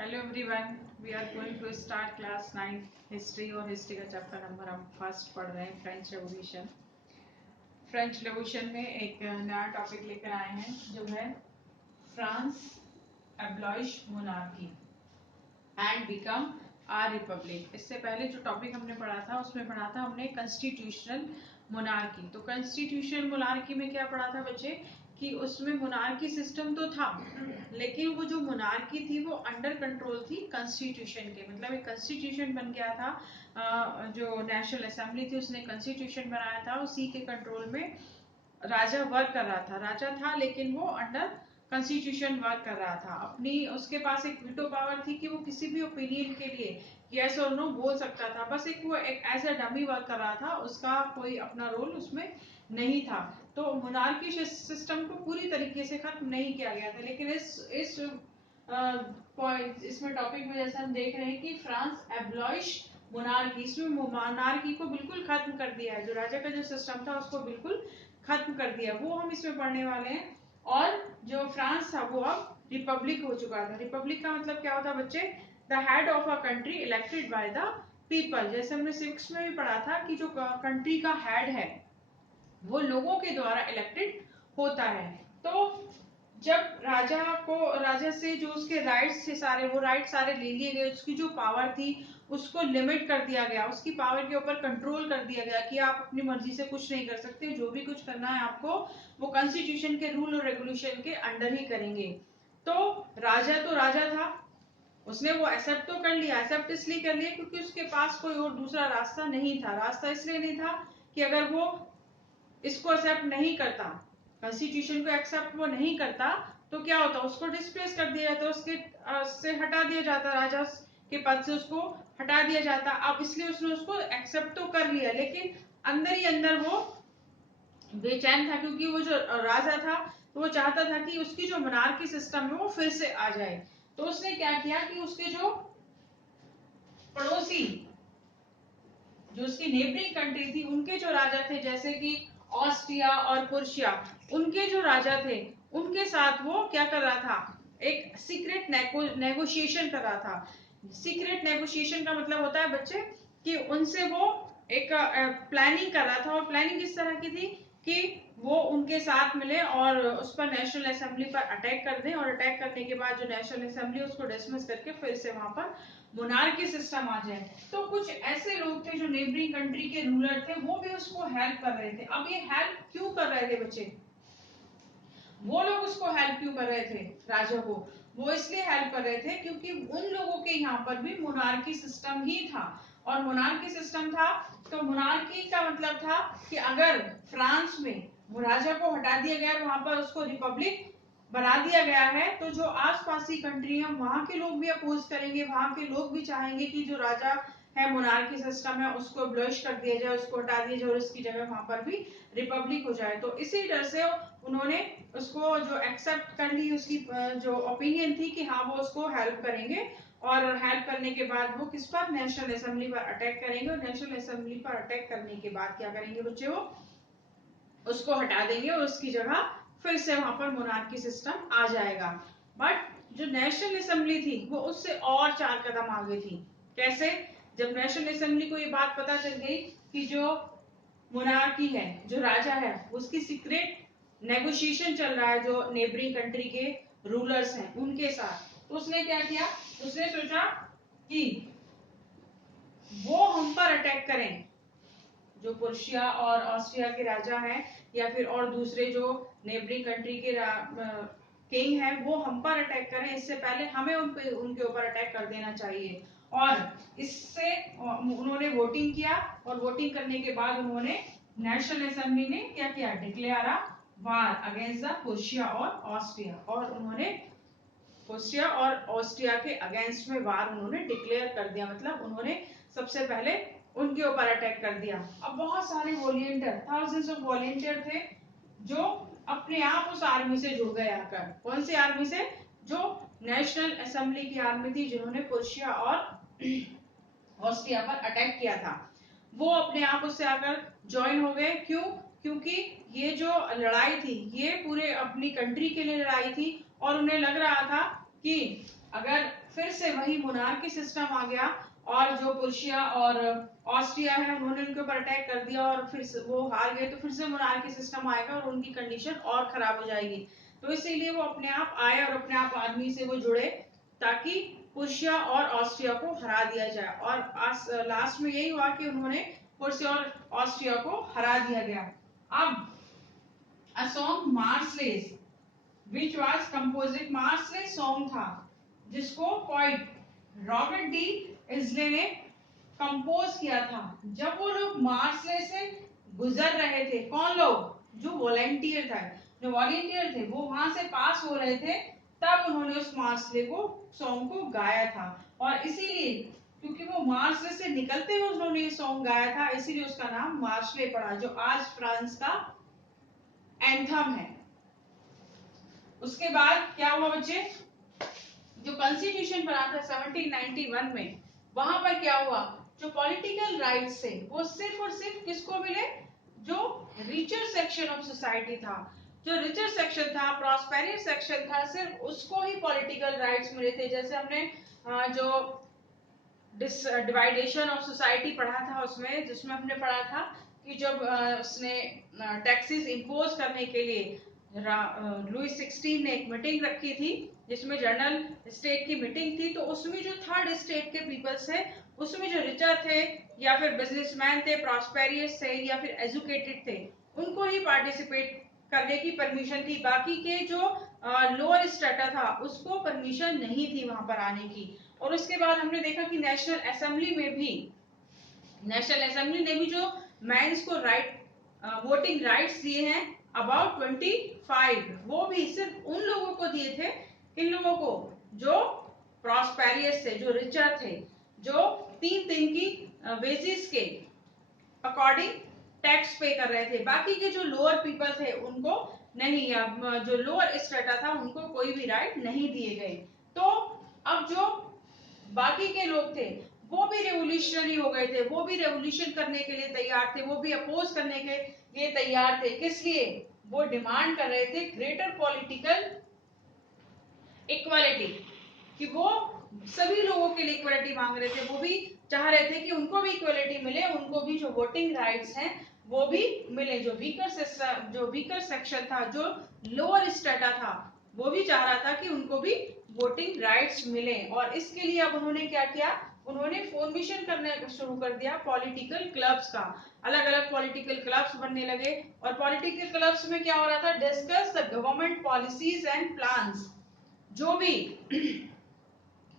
Hello everyone, we are going to start class 9 history और history का chapter number हम first पढ़ रहे हैं फ्रेंच रेवोल्यूशन। फ्रेंच रेवोल्यूशन में एक नया टॉपिक लेकर आए हैं जो है France abolish monarchy and become a republic. इससे पहले जो टॉपिक हमने पढ़ा था उसमें पढ़ा था हमने कॉन्स्टिट्यूशनल मोनार्की। तो कॉन्स्टिट्यूशनल मोनार्की में क्या पढ़ा था बच्चे कि उसमें मोनार्की सिस्टम तो था, लेकिन वो जो मोनार्की थी वो अंडर कंट्रोल थी कॉन्स्टिट्यूशन के। मतलब एक कॉन्स्टिट्यूशन बन गया था, जो नेशनल असेंबली थी उसने कॉन्स्टिट्यूशन बनाया था, उसी के कंट्रोल में राजा वर्क कर रहा था। राजा था लेकिन वो अंडर कॉन्स्टिट्यूशन वर्क कर रहा था। अपनी उसके पास एक वीटो पावर थी कि वो किसी भी ओपिनियन के लिए यस और नो बोल सकता था। बस एक वो एक एज अ डमी वर्क कर रहा था, उसका कोई अपना रोल उसमें नहीं था। तो मोनार्की सिस्टम को पूरी तरीके से खत्म नहीं किया गया था, लेकिन इस पॉइंट इसमें टॉपिक में जैसे हम देख रहे हैं कि फ्रांस एब्लॉइश मोनार्की, इसमें मोनार्की को बिल्कुल खत्म कर दिया है। जो राजा का जो सिस्टम था उसको बिल्कुल खत्म कर दिया, वो हम इसमें पढ़ने वाले हैं। और जो फ्रांस था वो अब रिपब्लिक हो चुका था। रिपब्लिक का मतलब क्या होता है बच्चे? The head of a country elected by the people. जैसे हमने सिविक्स में भी पढ़ा था कि जो कंट्री का हेड है वो लोगों के द्वारा इलेक्टेड होता है। तो जब राजा से जो उसके राइट्स थे सारे, वो राइट सारे ले लिए गए। उसकी जो पावर थी उसको लिमिट कर दिया गया, उसकी पावर के ऊपर कंट्रोल कर दिया गया कि आप अपनी मर्जी से कुछ नहीं कर सकते, जो भी कुछ करना है आपको वो कॉन्स्टिट्यूशन के रूल और रेगुलेशन के अंडर ही करेंगे। तो राजा था, उसने वो एक्सेप्ट तो कर लिया। एक्सेप्ट इसलिए कर लिया क्योंकि उसके पास कोई और दूसरा रास्ता नहीं था। रास्ता इसलिए नहीं था कि अगर वो इसको एक्सेप्ट नहीं करता, कॉन्स्टिट्यूशन को एक्सेप्ट वो नहीं करता, तो क्या होता? उसको डिस्प्लेस कर दिया जाता, उसके से हटा दिया जाता, राजा के पद से उसको हटा दिया जाता। अब इसलिए उसने उसको एक्सेप्ट तो कर लिया, लेकिन अंदर ही अंदर वो बेचैन था, क्योंकि वो जो राजा था तो वो चाहता था कि उसकी जो मोनार्की सिस्टम है वो फिर से आ जाए। तो उसने क्या किया कि उसके जो पड़ोसी, जो उसकी नेबरिंग कंट्री थी, उनके जो राजा थे जैसे कि ऑस्ट्रिया और पुर्शिया, उनके जो राजा थे उनके साथ वो क्या कर रहा था? एक सीक्रेट नेगोशिएशन कर रहा था। सीक्रेट नेगोशिएशन का मतलब होता है बच्चे कि उनसे वो एक प्लानिंग कर रहा था। और प्लानिंग किस तरह की थी कि वो उनके साथ मिले और उस पर नेशनल असेंबली पर अटैक कर दें, और अटैक करने के बाद जो नेशनल असेंबली उसको डिसमिस करके फिर से वहां पर मोनार्की सिस्टम आ जाए। तो कुछ ऐसे लोग थे जो नेबरिंग कंट्री के रूलर थे, वो भी उसको हेल्प कर रहे थे। अब ये हेल्प क्यों कर रहे थे बच्चे? वो लोग उसको हेल्प क्यों कर रहे थे राजा को? वो इसलिए हेल्प कर रहे थे क्योंकि उन लोगों के यहाँ पर भी मोनार्की सिस्टम ही था। और मोनार्की सिस्टम था तो मोनार्की का मतलब था कि अगर फ्रांस में राजा को हटा दिया गया, वहां पर उसको रिपब्लिक बना दिया गया है, तो जो आसपास की कंट्री है वहां के लोग भी अपोज करेंगे, वहां के लोग भी चाहेंगे कि जो राजा है मोनार्की सिस्टम है उसको अब्लिश कर दिया जाए, उसको हटा दिया जाए और उसकी जगह वहां पर भी रिपब्लिक हो जाए। तो इसी डर से उन्होंने उसको जो एक्सेप्ट कर ली, उसकी जो ओपिनियन थी कि हाँ वो उसको हेल्प करेंगे। और हेल्प करने के बाद वो किस पर? नेशनल असेंबली पर अटैक करेंगे। और नेशनल असेंबली पर अटैक करने के बाद क्या करेंगे बच्चे? वो उसको हटा देंगे और उसकी जगह फिर से वहां पर मोनार्की सिस्टम आ जाएगा। बट जो नेशनल असेंबली थी वो उससे और 4 कदम आगे थी। कैसे? जब नेशनल असेंबली को ये बात पता चल गई कि जो मोनार्की है, जो राजा है, उसकी सीक्रेट नेगोशिएशन चल रहा है जो नेबरिंग कंट्री के रूलर्स हैं उनके साथ, तो उसने क्या किया? उसने सोचा कि वो हम पर अटैक करें, जो पर्शिया और ऑस्ट्रिया के राजा हैं या फिर और दूसरे जो नेबरिंग कंट्री के किंग हैं, वो हम पर अटैक करें, इससे पहले हमें उनके ऊपर अटैक कर देना चाहिए। और इससे उन्होंने वोटिंग किया, और वोटिंग करने के बाद उन्होंने नेशनल असेंबली ने क्या किया? Declare a war against the Persia और ऑस्ट्रिया। और उन्होंने पर्शिया और ऑस्ट्रिया के अगेंस्ट में वार उन्होंने डिक्लेयर कर दिया। मतलब उन्होंने सबसे पहले उनके ऊपर अटैक कर दिया। अब बहुत सारे वॉलेंटियर, थाउजेंड्स ऑफ वॉलेंटियर थे जो अपने आप उस आर्मी से जुड़ गए आकर। कौन सी आर्मी से? जो नेशनल असेंबली की आर्मी थी, जिन्होंने पर्शिया और ऑस्ट्रिया पर अटैक किया था, वो अपने आप उससे आकर ज्वाइन हो गए। क्यों? क्योंकि ये जो लड़ाई थी ये पूरे अपनी कंट्री के लिए लड़ाई थी, और उन्हें लग रहा था कि अगर फिर से वही मोनार्की सिस्टम आ गया और जो पुर्शिया और ऑस्ट्रिया है उन्होंने उनके ऊपर अटैक कर दिया और फिर से वो हार गए, तो फिर से मोनार्की सिस्टम आएगा और उनकी कंडीशन और खराब हो जाएगी। तो इसीलिए वो अपने आप आए और अपने आप आर्मी से वो जुड़े ताकि पुर्शिया और ऑस्ट्रिया को हरा दिया जाए। और लास्ट में यही हुआ कि उन्होंने पुर्शिया और ऑस्ट्रिया को हरा दिया गया। अब a song Marseillaise which was composed, Marseillaise song था जिसको पोइट रॉबर्ट डी इजले ने कंपोज किया था। जब वो लोग मार्सले से गुजर रहे थे, कौन लोग, जो वॉलेंटियर थे वो वहां से पास हो रहे थे, तब उन्होंने उस मार्सले को सॉन्ग को गाया था। और इसीलिए क्योंकि वो मार्सले से निकलते हुए उन्होंने ये सॉन्ग गाया था, इसीलिए उसका नाम मार्सले पड़ा, जो आज फ्रांस का एंथम है। उसके बाद क्या हुआ बच्चे, जो कॉन्स्टिट्यूशन बना था 1791 में, वहां पर क्या हुआ, जो पॉलिटिकल राइट्स थे वो सिर्फ और सिर्फ किसको मिले, जो रिचर सेक्शन ऑफ सोसाइटी था, जो रिचर सेक्शन था, प्रॉस्पेरियस सेक्शन था, सिर्फ उसको ही पॉलिटिकल राइट्स मिले थे। जैसे हमने जो डिवाइडेशन ऑफ सोसाइटी पढ़ा था उसमें, जिसमें हमने पढ़ा था कि जब उसने टैक्सेस इंपोज करने के लिए लुई 16 ने एक मीटिंग रखी थी जिसमें जनरल स्टेट की मीटिंग थी, तो उसमें जो थर्ड स्टेट के पीपल्स है, उसमें जो रिचर थे या फिर बिजनेसमैन थे, प्रॉस्पेरियस थे या फिर एजुकेटेड थे, उनको ही पार्टिसिपेट करने की परमिशन थी। बाकी के जो लोअर स्ट्रेटा था उसको परमिशन नहीं थी वहां पर आने की। और उसके बाद हमने देखा कि नेशनल असेंबली ने भी जो मैंस को वोटिंग राइट्स दिए हैं अबाउट 25, वो भी सिर्फ उन लोगों को दिए थे, किन लोगों को, जो प्रॉस्पेरियस थे, जो रिचर थे, जो 3 दिन की वेजेस के अकॉर्डिंग टैक्स पे कर रहे थे। बाकी के जो लोअर पीपल थे उनको नहीं, या जो लोअर स्ट्रेटा था उनको कोई भी राइट नहीं दिए गए। तो अब जो बाकी के लोग थे वो भी रेवोल्यूशनरी हो गए थे, वो भी रेवोल्यूशन करने के लिए तैयार थे, वो भी अपोज करने के लिए तैयार थे। किस लिए, वो डिमांड कर रहे थे ग्रेटर पॉलिटिकल इक्वालिटी, कि वो सभी लोगों के लिए इक्वालिटी मांग रहे थे, वो भी चाह रहे थे कि उनको भी इक्वालिटी मिले, उनको भी जो वोटिंग राइट्स हैं वो भी मिले। जो वीकर सेक्शन था, जो लोअर स्ट्रेटा था, वो भी चाह रहा था कि उनको भी वोटिंग राइट्स मिले। और इसके लिए अब उन्होंने क्या किया, उन्होंने फॉर्मेशन करना शुरू कर दिया पॉलिटिकल क्लब्स का, अलग अलग पॉलिटिकल क्लब्स बनने लगे। और पॉलिटिकल क्लब्स में क्या हो रहा था, discuss the government policies and plans, जो भी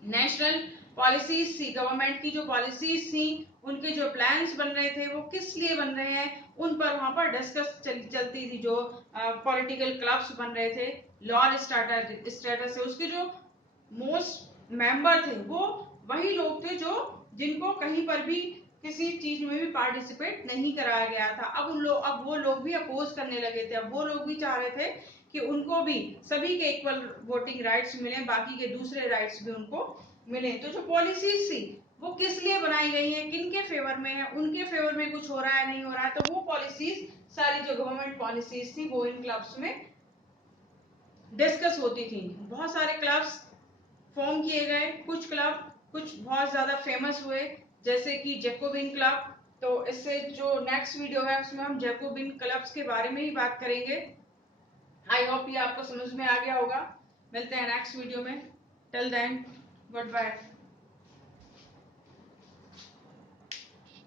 नेशनल पॉलिसीज थी, गवर्नमेंट की जो पॉलिसीज थी, उनके जो प्लान्स बन रहे थे वो किस लिए बन रहे हैं, उन पर वहां पर डिस्कस चलती थी। जो पॉलिटिकल क्लब्स बन रहे थे लॉर स्टेटस से, उसके जो मोस्ट मेंबर थे वो वही लोग थे जो जिनको कहीं पर भी किसी चीज में भी पार्टिसिपेट नहीं कराया गया था। अब वो लोग भी अपोज करने लगे थे, अब वो लोग भी चाह रहे थे कि उनको भी सभी के इक्वल वोटिंग राइट्स मिले, बाकी के दूसरे राइट्स भी उनको मिले। तो जो पॉलिसीज थी वो किस लिए बनाई गई है, किन के फेवर में है, उनके फेवर में कुछ हो रहा है नहीं हो रहा है, तो वो पॉलिसीज सारी जो गवर्नमेंट पॉलिसीज थी वो इन क्लब्स में डिस्कस होती थी। बहुत सारे क्लब्स फॉर्म किए गए, कुछ बहुत ज्यादा फेमस हुए, जैसे कि जैकोबिन क्लब। तो इससे जो नेक्स्ट वीडियो है उसमें हम जैकोबिन क्लब्स के बारे में ही बात करेंगे। आई होप ये आपको समझ में आ गया होगा। मिलते हैं नेक्स्ट वीडियो में, टिल देन गुड बाय।